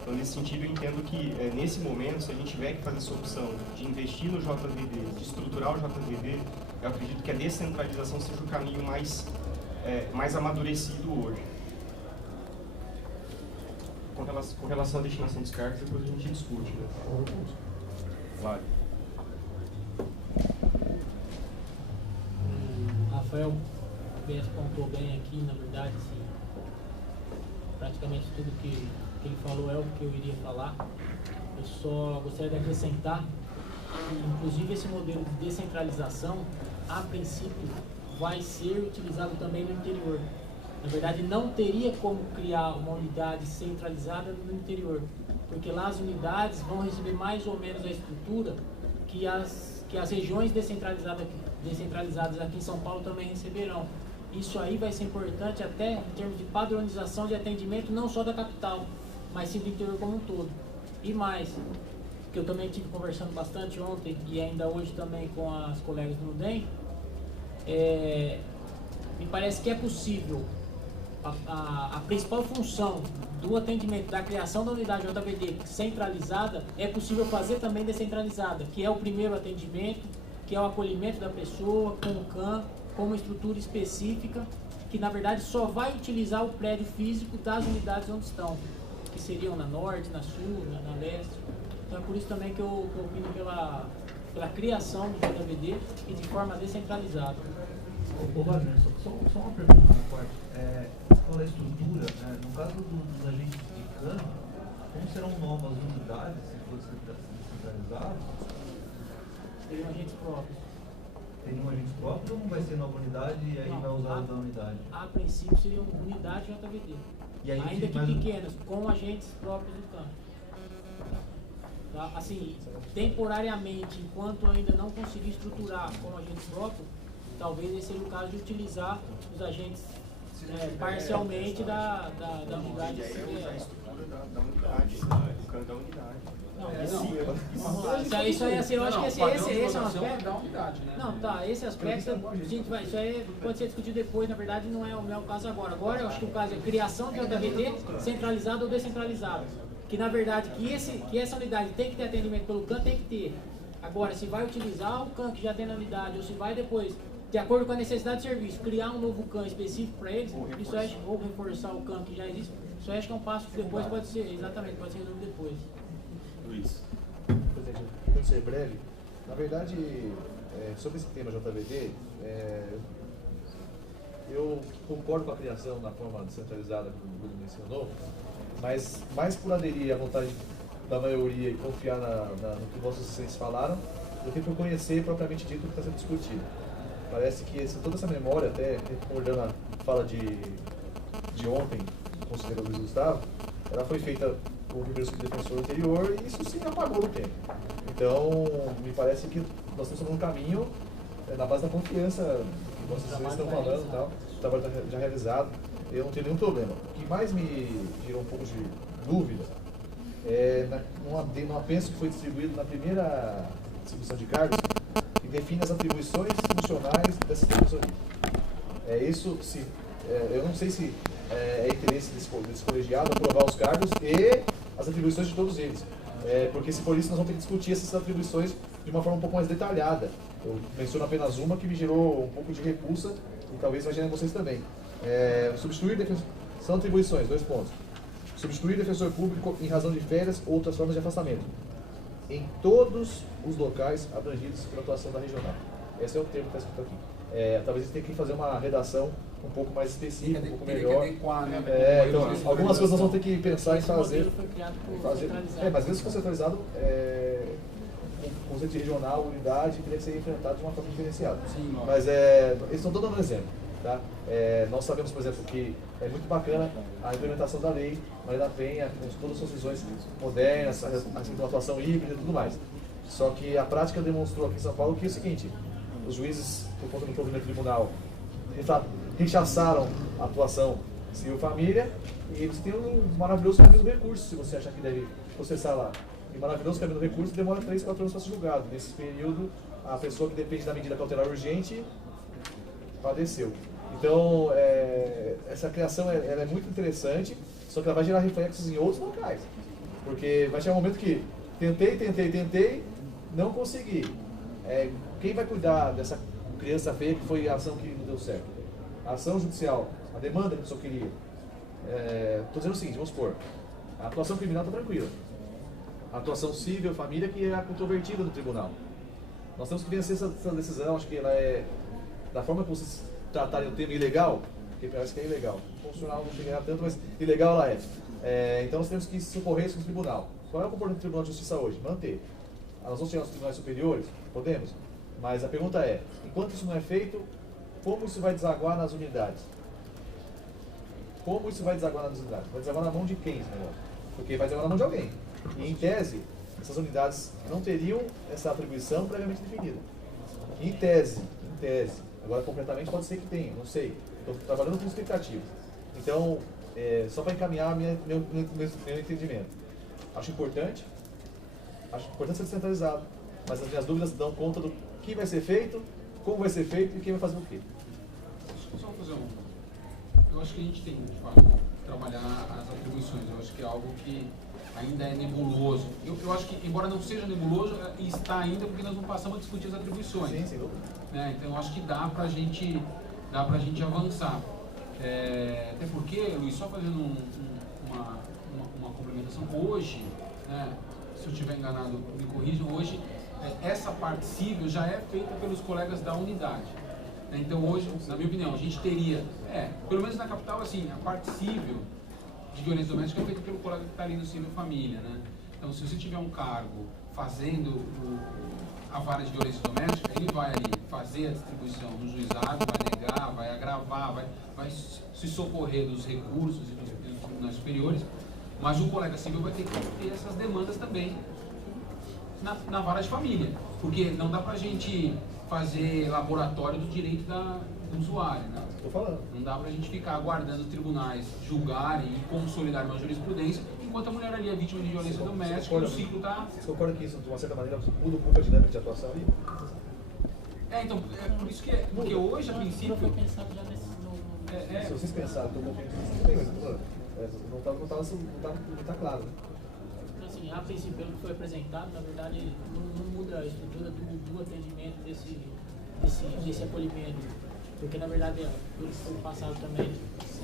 Então, nesse sentido, eu entendo que, nesse momento, se a gente tiver que fazer essa opção de investir no JVD, de estruturar o JVD, eu acredito que a descentralização seja o caminho mais amadurecido hoje. Com relação à destinação dos cargos, depois a gente discute, né? Claro. Rafael apontou bem aqui, na verdade, assim, praticamente tudo que ele falou é o que eu iria falar. Eu só gostaria de acrescentar que, inclusive, esse modelo de descentralização, a princípio, vai ser utilizado também no interior. Na verdade, não teria como criar uma unidade centralizada no interior, porque lá as unidades vão receber mais ou menos a estrutura que as regiões descentralizadas aqui em São Paulo também receberão. Isso aí vai ser importante até em termos de padronização de atendimento, não só da capital, mas sim do interior como um todo. E mais, que eu também estive conversando bastante ontem e ainda hoje também com as colegas do NUDEM, me parece que é possível a principal função do atendimento, da criação da unidade JVD centralizada, é possível fazer também descentralizada, que é o primeiro atendimento, que é o acolhimento da pessoa com o CAM, com uma estrutura específica, que na verdade só vai utilizar o prédio físico das unidades onde estão, que seriam na Norte, na Sul, na Leste. Então é por isso também que eu opino pela criação do JVD e de forma descentralizada. Ô Wagner, só uma pergunta na parte. Qual é a estrutura? No caso dos agentes de CAM, como serão novas unidades, se for descentralizado? Seriam agentes próprios. Teriam agentes próprios ou não vai ser nova unidade e aí vai usar da unidade? A princípio seriam unidade JVD. E aí, ainda que mas- pequenos, com agentes próprios do campo. Tá? Assim, temporariamente, enquanto ainda não conseguir estruturar com agentes próprios, talvez esse seja o caso de utilizar os agentes parcialmente da unidade. A ideia é usar a estrutura da unidade, o canto da unidade. Vamos lá, isso aí, assim, eu acho que esse é um aspecto. da unidade, né? Não, tá, esse aspecto, isso aí pode ser discutido depois, na verdade não é o caso agora. Agora eu acho que o caso é criação de JVT centralizado ou descentralizado. Que na verdade, que essa unidade tem que ter atendimento pelo CAN, tem que ter. Agora, se vai utilizar o CAN que já tem na unidade, ou se vai depois, de acordo com a necessidade de serviço, criar um novo CAN específico para eles, isso acho, ou reforçar o CAN que já existe, isso acho que é um passo que depois pode ser, exatamente, pode ser resolvido depois. Luiz. Presidente, tentando ser breve, na verdade, sobre esse tema JVT, eu concordo com a criação na forma descentralizada que o Bruno mencionou, mas mais por aderir à vontade da maioria e confiar no que vossos assistentes falaram, do que por conhecer propriamente dito o que está sendo discutido. Parece que toda essa memória, até recordando a fala de ontem, do conselheiro Luiz Gustavo, ela foi feita o primeiro subdefensor anterior e isso se apagou no tempo. Então, me parece que nós estamos num caminho na base da confiança que vocês estão falando e tal, o trabalho está já realizado, eu não tenho nenhum problema. O que mais me gerou um pouco de dúvida é num apenso que foi distribuído na primeira distribuição de cargos, que define as atribuições funcionais dessa assessoria. Eu não sei se é interesse desse colegiado aprovar os cargos e as atribuições de todos eles. Porque se for isso, nós vamos ter que discutir essas atribuições de uma forma um pouco mais detalhada. Eu menciono apenas uma que me gerou um pouco de repulsa e talvez imaginei vocês também. Substituir defensor... São atribuições, 2 pontos. Substituir defensor público em razão de férias ou outras formas de afastamento em todos os locais abrangidos pela atuação da regional. Esse é o termo que está escrito aqui. Talvez a gente tenha que fazer uma redação um pouco mais específica, um pouco melhor. Então, algumas coisas nós vamos ter que pensar em fazer. Mas às vezes o centralizado, o conceito de regional, unidade, teria que ser enfrentado de uma forma diferenciada. Mas eles estão todos dando um exemplo. Tá? Nós sabemos, por exemplo, que é muito bacana a implementação da lei Maria da Penha, com todas as suas visões modernas, assim, com atuação híbrida e tudo mais. Só que a prática demonstrou aqui em São Paulo que é o seguinte: os juízes, por conta do provimento do tribunal, rechaçaram a atuação civil-família e eles têm um maravilhoso caminho do recurso, se você achar que deve processar lá. E o maravilhoso caminho do recurso demora 3, 4 anos para ser julgado. Nesse período, a pessoa que depende da medida cautelar urgente padeceu. Então, essa criação ela é muito interessante, só que ela vai gerar reflexos em outros locais. Porque vai chegar um momento que tentei, não consegui. Quem vai cuidar dessa criança feia que foi a ação que não deu certo? A ação judicial, a demanda que a pessoa queria. Estou dizendo o seguinte, vamos supor, a atuação criminal está tranquila. A atuação civil, família, que é a controvertida do tribunal. Nós temos que vencer essa decisão, acho que ela da forma que vocês tratarem o tema ilegal, porque parece que é ilegal, funcional não chegará tanto, mas ilegal ela então nós temos que socorrer isso no tribunal. Qual é o comportamento do Tribunal de Justiça hoje? Manter. Nós vamos chegar aos tribunais superiores? Podemos. Mas a pergunta é, enquanto isso não é feito, como isso vai desaguar nas unidades? Como isso vai desaguar nas unidades? Vai desaguar na mão de quem esse negócio? Porque vai desaguar na mão de alguém. E em tese, essas unidades não teriam essa atribuição previamente definida. Em tese, agora completamente pode ser que tenha, não sei. Estou trabalhando com expectativas. Então, só para encaminhar meu entendimento. Acho importante ser descentralizado, mas as minhas dúvidas dão conta do que vai ser feito, como vai ser feito e quem vai fazer o quê. Só fazer eu acho que a gente tem, de fato, que trabalhar as atribuições. Eu acho que é algo que ainda é nebuloso. Eu acho que, embora não seja nebuloso, está ainda porque nós não passamos a discutir as atribuições. Sim, sem dúvida. Então, eu acho que dá pra gente avançar. Até porque, Luiz, só fazendo uma complementação, hoje, se eu estiver enganado, me corrijam, hoje essa parte civil já é feita pelos colegas da unidade. Então hoje, na minha opinião, a gente teria, pelo menos na capital, assim, a parte civil de violência doméstica é feita pelo colega que está ali no civil família, né? Então se você tiver um cargo fazendo a vara de violência doméstica, ele vai ali fazer a distribuição no juizado, vai negar, vai agravar, vai se socorrer dos recursos e dos tribunais superiores, mas o colega civil vai ter que ter essas demandas também na vara de família, porque não dá pra gente fazer laboratório do direito do usuário, né? Tô falando. Não dá pra gente ficar aguardando os tribunais julgarem e consolidar uma jurisprudência, enquanto a mulher ali é vítima de violência doméstica, o ciclo tá... Você concorda que isso, de uma certa maneira, muda um pouco a dinâmica de atuação aí? Então, é por isso que porque hoje, a princípio... Foi pensado já nesse... Se vocês pensarem, não tá claro. Então, assim, a princípio, pelo que foi apresentado, na verdade, não muda a estrutura do atendimento desse acolhimento. Porque, na verdade, pelo que foi passado também,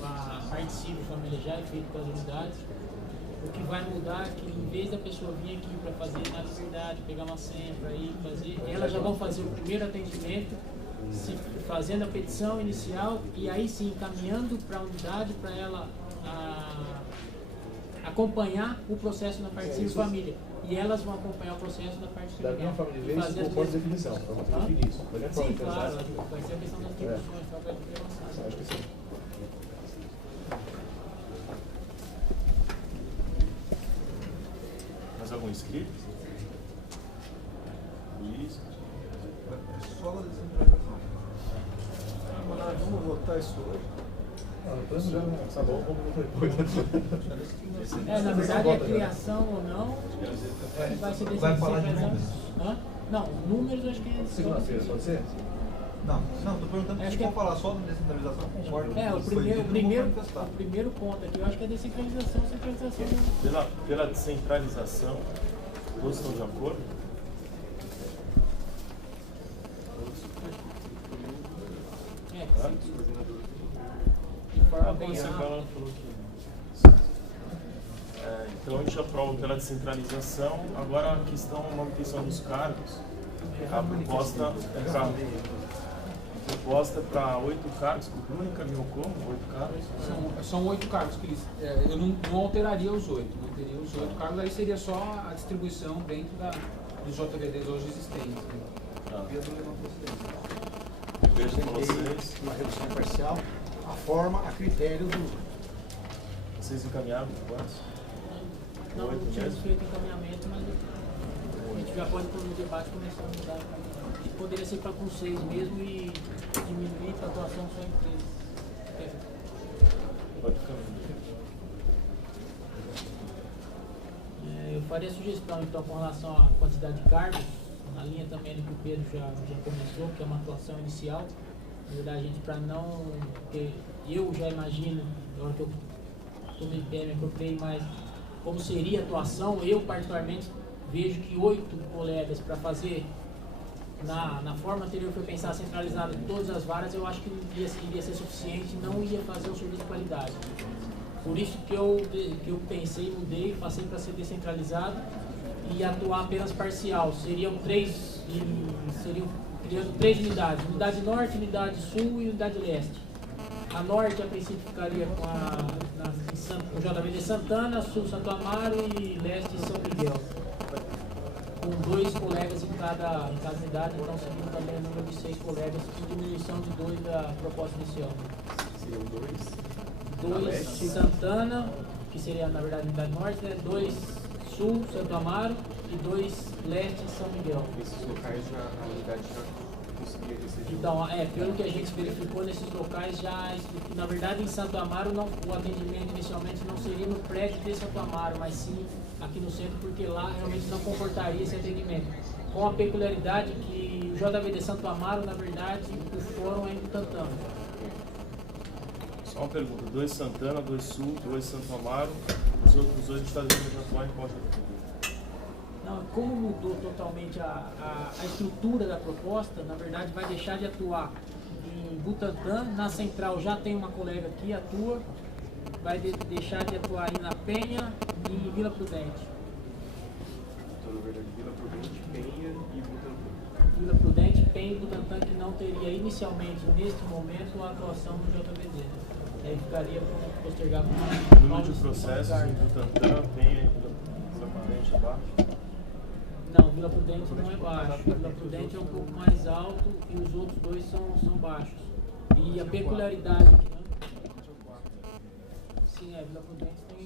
a parte civil família já é feita pelas unidades. O que vai mudar é que, em vez da pessoa vir aqui para fazer na liberdade, pegar uma senha para ir fazer, elas já vão fazer o primeiro atendimento, fazendo a petição inicial e aí sim encaminhando para a unidade para ela acompanhar o processo na parte civil família. E elas vão acompanhar o processo na parte civil. Da minha forma de ver, isso concorda com a definição. Vamos definir isso. Da minha forma Sim, de pensar. claro, vai ser a questão das definições, só vai ter avançado. Acho que sim. Mais algum inscrito? Luiz? Só a descentralização. Nós vamos votar isso hoje. Então já tá bom, vamos depois. Na verdade é criação ou não, vai ser Vai falar de descentralização. números? Hã? Não, números eu acho que é Segunda-feira, pode ser? Não, tô perguntando Acho se que for falar só da descentralização, concordo. o primeiro ponto aqui, eu acho que é descentralização, centralização. Pela descentralização, todos estão de acordo? Então a gente aprova pela descentralização. Agora a questão é manutenção dos cargos. A proposta é para 8 cargos, o Bruno caminhou como? 8 cargos? São 8 cargos, Cris. Eu não alteraria os 8, manteria os 8 cargos, aí seria só a distribuição dentro dos JVDs hoje existentes. Vejo com vocês. Uma redução parcial, a forma, a critério do... Vocês encaminharam quantos? Não, não tínhamos feito encaminhamento, mas a gente já pode, no debate, começar a mudar. Poderia ser para com 6 mesmo e diminuir para a atuação só em 3. Pode caminhar. Eu faria sugestão, então, com relação à quantidade de cargos, na linha também do que o Pedro já começou, que é uma atuação inicial. Na verdade, a gente, para não... Porque eu já imagino, na hora que eu tomei pé, me apropriei mais, como seria a atuação, eu particularmente vejo que 8 colegas para fazer, na forma anterior foi pensar centralizado em todas as varas, eu acho que iria ser suficiente, não ia fazer o serviço de qualidade. Por isso que eu pensei, mudei, passei para ser descentralizado e atuar apenas parcial. Seriam criando 3 unidades, unidade norte, unidade sul e unidade leste. A norte, a princípio, ficaria com o JVD Santana, sul Santo Amaro e leste São Miguel. Com 2 colegas em cada unidade, então seguindo também o número de 6 colegas, com diminuição de 2 da proposta inicial. Seriam 2 Santana, que seria na verdade a unidade norte, né? 2 sul, Santo Amaro, e 2 leste, São Miguel. Esses locais a unidade já conseguia receber. Então, pelo que a gente verificou nesses locais, na verdade em Santo Amaro o atendimento inicialmente não seria no prédio de Santo Amaro, mas sim aqui no centro, porque lá realmente não comportaria esse atendimento. Com a peculiaridade que o JVD Santo Amaro, na verdade, o fórum é em Butantã. Só uma pergunta, 2 Santana, 2 Sul, 2 Santo Amaro, os outros 2 estados de atuar em qual JVD? Não, como mudou totalmente a estrutura da proposta, na verdade vai deixar de atuar em Butantã, na central já tem uma colega que atua, vai deixar de atuar aí na Penha e em Vila Prudente. Então, na verdade, Vila Prudente, Penha e Butantã. Vila Prudente, Penha e Butantã, que não teria inicialmente, neste momento, a atuação do JVD. Aí ficaria postergado O número de processos em Butantã, Penha e Vila Prudente abaixo? Não, Vila Prudente não é baixo. Vila Prudente é um pouco mais alto e os outros 2 são baixos. E a peculiaridade... Sim, Vila Prudente tem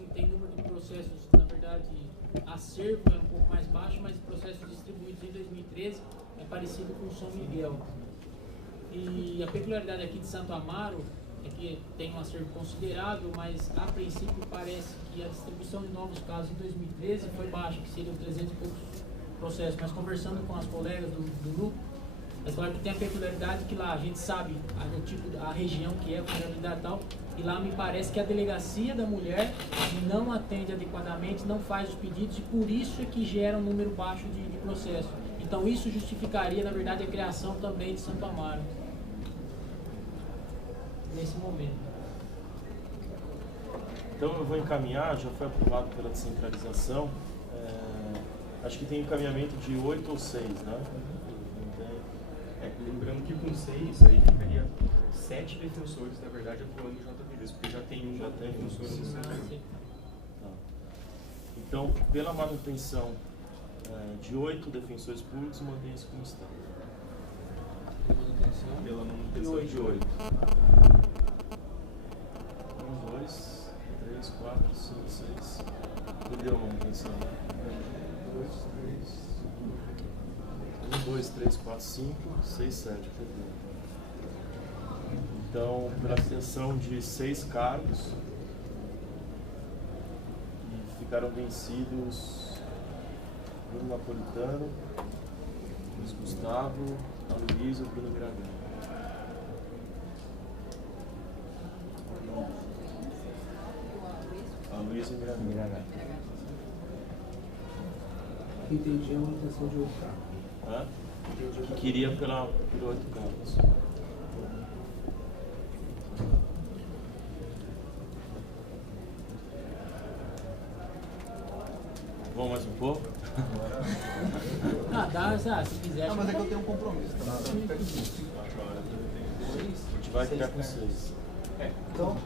acervo é um pouco mais baixo, mas processos distribuídos em 2013 é parecido com São Miguel. E a peculiaridade aqui de Santo Amaro é que tem um acervo considerável, mas a princípio parece que a distribuição de novos casos em 2013 foi baixa, que seriam 300 e poucos processos. Mas conversando com as colegas do grupo, elas falaram que tem a peculiaridade que lá a gente sabe a região que é, a vulnerabilidade e tal, e lá me parece que a delegacia da mulher não atende adequadamente, não faz os pedidos, e por isso é que gera um número baixo de processo. Então isso justificaria, na verdade, a criação também de Santo Amaro nesse momento. Então eu vou encaminhar, já foi aprovado pela descentralização, acho que tem encaminhamento de 8 ou 6, né? Lembrando que com 6 aí ficaria 7 defensores, na verdade, atuando em JVDs, porque já tem um defensor no centro. Tá. Então, pela manutenção de 8 defensores públicos, mantém-se como está. Pela manutenção de 8. 1, 2, 3, 4, 5, 6. E deu manutenção. 1, 2, 3, 4, 5, 6, 7. Então, pela criação de 6 cargos, e ficaram vencidos Bruno Napolitano, Luiz Gustavo, Aloysio e Bruno Miragão. Aloysio e Miragão. Entendi a manutenção de 8 cargos. Que queria por 8 cargos. Vamos mais um pouco? Se quiser. Não, mas é que eu tenho um compromisso. Tá? A gente vai ficar com 6. Então.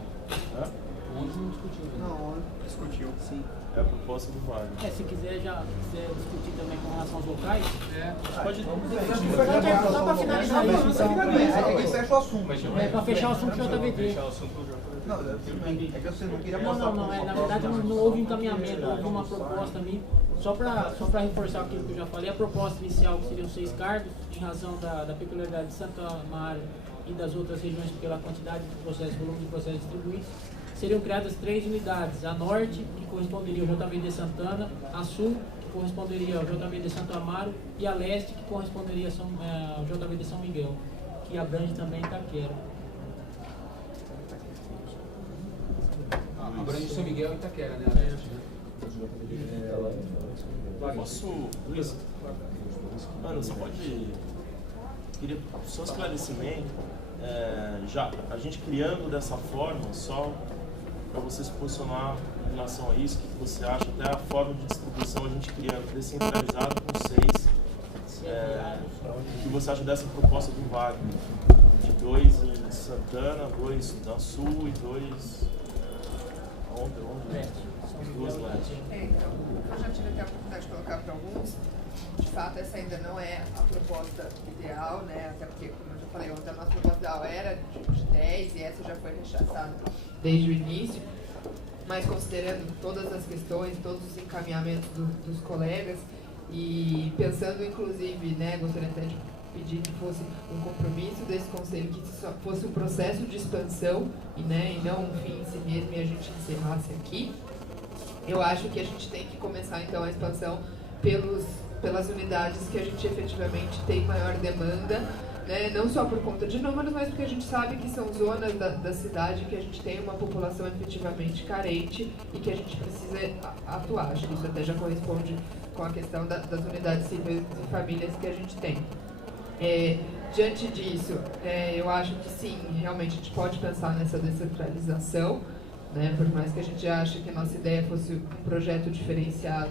Ontem não discutiu. Não, discutiu. Sim. É a proposta do Wagner. Se quiser discutir também com relação aos locais. Pode Só para finalizar isso. É que fecha o assunto. Para fechar o assunto do JVD. Não, é que você não queria passar Não, na verdade não houve encaminhamento, houve uma proposta minha. Só para reforçar aquilo que eu já falei, a proposta inicial, que seriam 6 cargos, em razão da peculiaridade de Santo Amaro e das outras regiões pela quantidade de processos, volume de processos distribuídos, seriam criadas 3 unidades: a norte, que corresponderia ao JVD Santana, a sul, que corresponderia ao JVD Santo Amaro, e a leste, que corresponderia ao JVD São Miguel, que abrange também Itaquera. Abrange São Miguel e Itaquera, né? Posso, Luiz? Mano, você pode... Queria só esclarecimento, já a gente criando dessa forma, só para você se posicionar em relação a isso, o que você acha, até a forma de distribuição a gente criando descentralizado com 6, o que você acha dessa proposta do Wagner, de 2 em Santana, 2 na Sul e 2 onde? 2 leste. Então, eu já tive até a oportunidade de colocar para alguns. De fato, essa ainda não é a proposta ideal, né? Até porque, como eu já falei ontem, a nossa proposta ideal era de 10 e essa já foi rechaçada desde o início. Mas considerando todas as questões, todos os encaminhamentos dos colegas e pensando, inclusive, né, gostaria até de pedir que fosse um compromisso desse conselho, que só fosse um processo de expansão e não um fim em si mesmo e a gente encerrasse aqui. Eu acho que a gente tem que começar então a expansão pelas unidades que a gente efetivamente tem maior demanda, né? Não só por conta de números, mas porque a gente sabe que são zonas da cidade que a gente tem uma população efetivamente carente e que a gente precisa atuar. Acho que isso até já corresponde com a questão das unidades civis e famílias que a gente tem. Diante disso, eu acho que sim, realmente a gente pode pensar nessa descentralização, né? Por mais que a gente ache que a nossa ideia fosse um projeto diferenciado,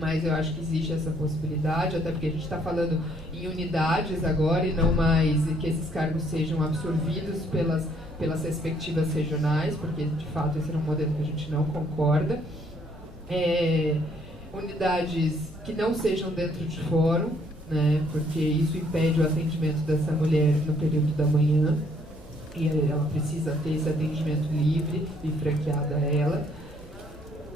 mas eu acho que existe essa possibilidade, até porque a gente está falando em unidades agora e não mais que esses cargos sejam absorvidos pelas respectivas regionais, porque de fato esse é um modelo que a gente não concorda. Unidades que não sejam dentro de fórum, né, porque isso impede o atendimento dessa mulher no período da manhã e ela precisa ter esse atendimento livre e franqueado a ela.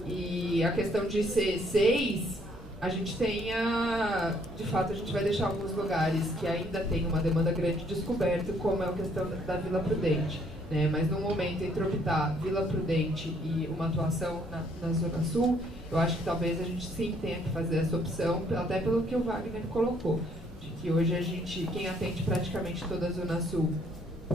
E a questão de ser 6, a gente tenha, de fato, a gente vai deixar alguns lugares que ainda tem uma demanda grande descoberto, como é a questão da Vila Prudente. Né? Mas no momento entre optar Vila Prudente e uma atuação na Zona Sul, eu acho que talvez a gente sim tenha que fazer essa opção, até pelo que o Wagner colocou, de que hoje a gente, quem atende praticamente toda a Zona Sul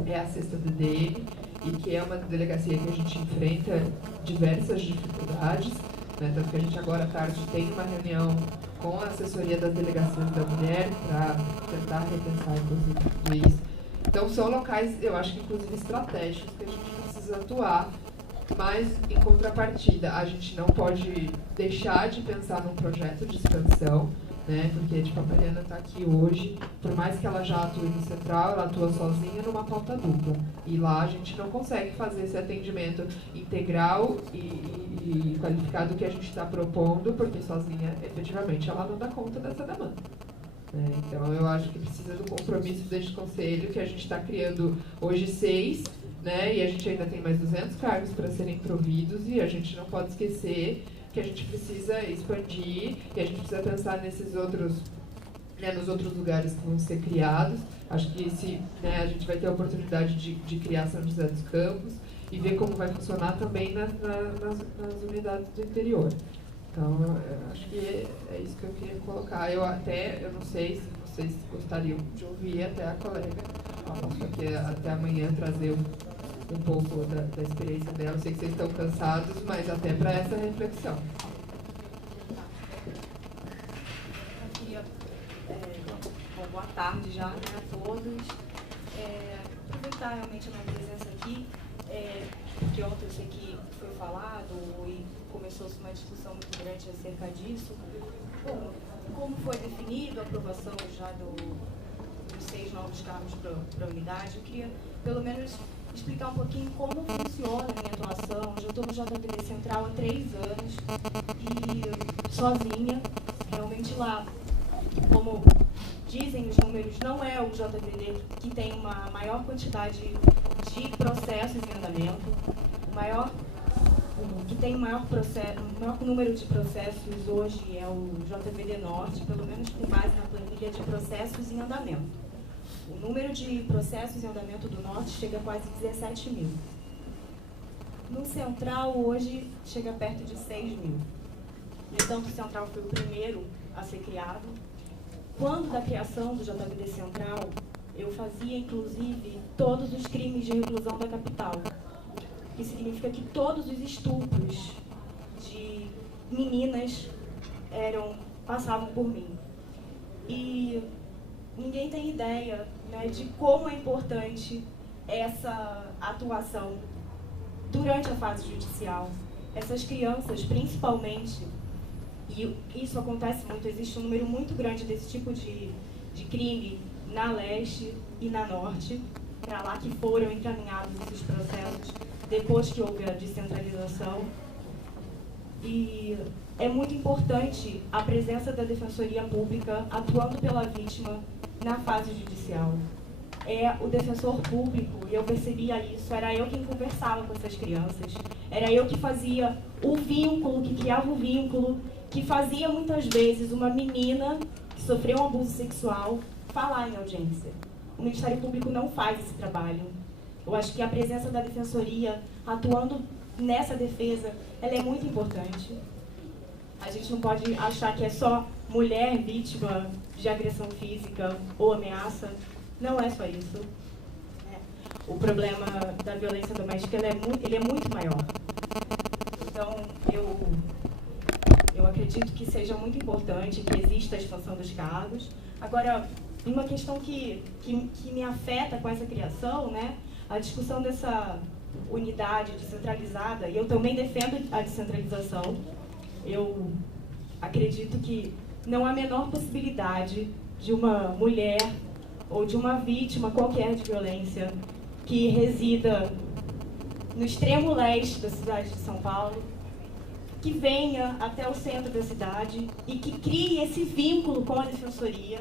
é a 6ª DDM, e que é uma delegacia que a gente enfrenta diversas dificuldades, né? Tanto que a gente agora à tarde tem uma reunião com a assessoria das delegações da mulher para tentar repensar, inclusive, isso. Então são locais, eu acho que inclusive estratégicos, que a gente precisa atuar, mas em contrapartida a gente não pode deixar de pensar num projeto de expansão, né? Porque tipo, a Mariana está aqui hoje, por mais que ela já atue no Central, ela atua sozinha numa pauta dupla. E lá a gente não consegue fazer esse atendimento integral e qualificado que a gente está propondo, porque sozinha, efetivamente, ela não dá conta dessa demanda. Então eu acho que precisa do compromisso deste conselho, que a gente está criando hoje 6, né? E a gente ainda tem mais 200 cargos para serem providos, e a gente não pode esquecer que a gente precisa expandir, e a gente precisa pensar nesses outros, né, nos outros lugares que vão ser criados. Acho que a gente vai ter a oportunidade de criar São José dos Campos e ver como vai funcionar também nas unidades do interior. Então, acho que é isso que eu queria colocar. Eu não sei se vocês gostariam de ouvir até a colega. Eu posso aqui até amanhã trazer um pouco da experiência dela. Eu sei que vocês estão cansados, mas até para essa reflexão. Eu queria, boa tarde já, né, a todos. Aproveitar realmente a minha presença aqui, porque ontem eu sei que foi falado e começou-se uma discussão muito grande acerca disso. Bom, como foi definido a aprovação já dos 6 novos cargos para a unidade, eu queria pelo menos explicar um pouquinho como funciona a minha atuação. Eu estou no JVD Central há 3 anos e sozinha, realmente lá, como dizem os números, não é o JVD que tem uma maior quantidade de processos em andamento, que tem o maior número de processos hoje é o JVD Norte, pelo menos com base na planilha de processos em andamento. O número de processos em andamento do Norte chega a quase 17 mil. No Central, hoje, chega perto de 6 mil. Então, o Central foi o primeiro a ser criado. Quando da criação do JVD Central, eu fazia, inclusive, todos os crimes de reclusão da capital. Que significa que todos os estupros de meninas passavam por mim. E ninguém tem ideia, né, de como é importante essa atuação durante a fase judicial. Essas crianças, principalmente, e isso acontece muito, existe um número muito grande desse tipo de crime na Leste e na Norte, para lá que foram encaminhados esses processos depois que houve a descentralização. E é muito importante a presença da Defensoria Pública atuando pela vítima na fase judicial. É o defensor público, e eu percebia isso, era eu quem conversava com essas crianças, era eu que fazia o vínculo, que criava o vínculo, que fazia muitas vezes uma menina que sofreu um abuso sexual falar em audiência. O Ministério Público não faz esse trabalho. Eu acho que a presença da Defensoria atuando nessa defesa, ela é muito importante. A gente não pode achar que é só mulher vítima de agressão física ou ameaça. Não é só isso. O problema da violência doméstica ele é muito maior. Então, eu acredito que seja muito importante que exista a expansão dos cargos. Agora, uma questão que me afeta com essa criação, né, a discussão dessa unidade descentralizada, e eu também defendo a descentralização. Eu acredito que não há a menor possibilidade de uma mulher ou de uma vítima qualquer de violência que resida no extremo leste da cidade de São Paulo, que venha até o centro da cidade e que crie esse vínculo com a Defensoria